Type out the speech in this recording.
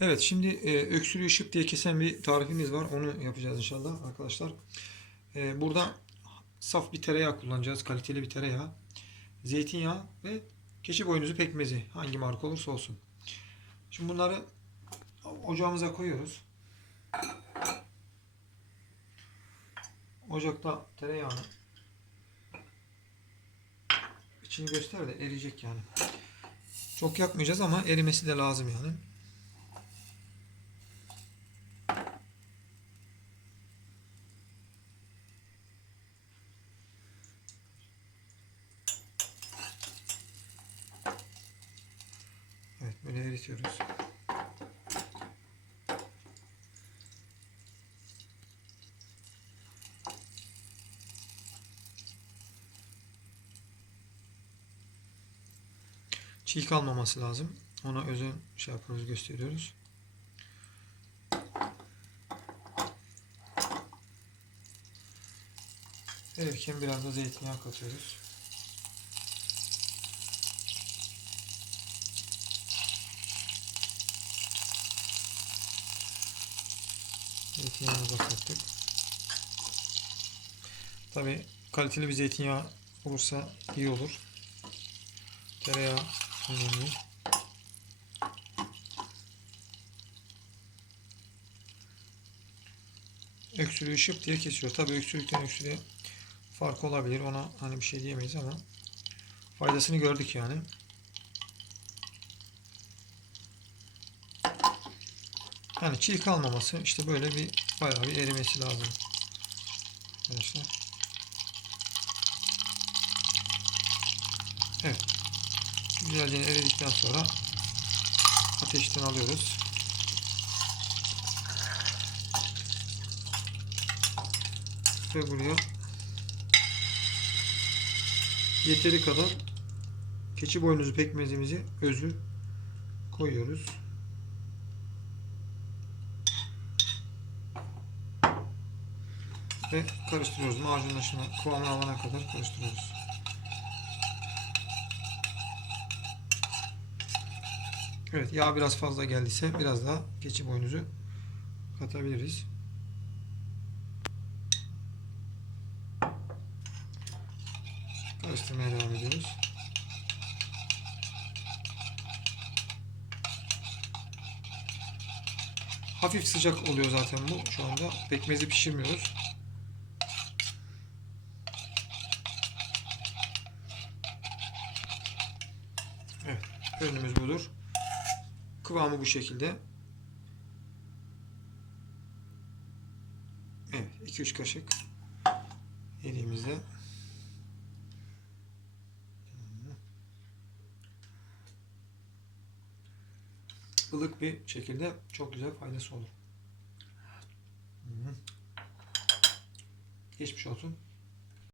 Evet, şimdi öksürüğü şıp diye kesen bir tarifimiz var. Onu yapacağız inşallah arkadaşlar. Burada saf bir tereyağı kullanacağız. Kaliteli bir tereyağı. Zeytinyağı ve keçi boynuzu pekmezi. Hangi marka olursa olsun. Şimdi bunları ocağımıza koyuyoruz. Ocakta tereyağını içini göster de eriyecek yani. Çok yakmayacağız ama erimesi de lazım yani. Evet, böyle eritiyoruz. Çiğ kalmaması lazım. Ona özen şey yapıyoruz, gösteriyoruz. Erirken biraz da zeytinyağı katıyoruz. Zeytinyağını da kattık. Tabi kaliteli bir zeytinyağı olursa iyi olur. Tereyağı önemli. Öksürüğü şıp diye kesiyor. Tabi öksürükten öksürüğe fark olabilir. Ona hani bir şey diyemeyiz ama faydasını gördük yani. Yani çiğ kalmaması, işte böyle bir bayağı bir erimesi lazım arkadaşlar. Evet. Güzelce eridikten sonra ateşten alıyoruz. Ve buraya yeteri kadar keçi boynuzu pekmezimizi özü koyuyoruz. Ve karıştırıyoruz. Macunlaşma kıvamını alana kadar karıştırıyoruz. Evet, yağ biraz fazla geldiyse biraz daha keçi boynuzu katabiliriz. Karıştırmaya devam ediyoruz. Hafif sıcak oluyor zaten bu. Şu anda pekmezi pişirmiyoruz. Evet, ürünümüz budur. Kıvamı bu şekilde. Evet, 2-3 kaşık yediğimizde ılık bir şekilde çok güzel faydası olur. Geçmiş olsun.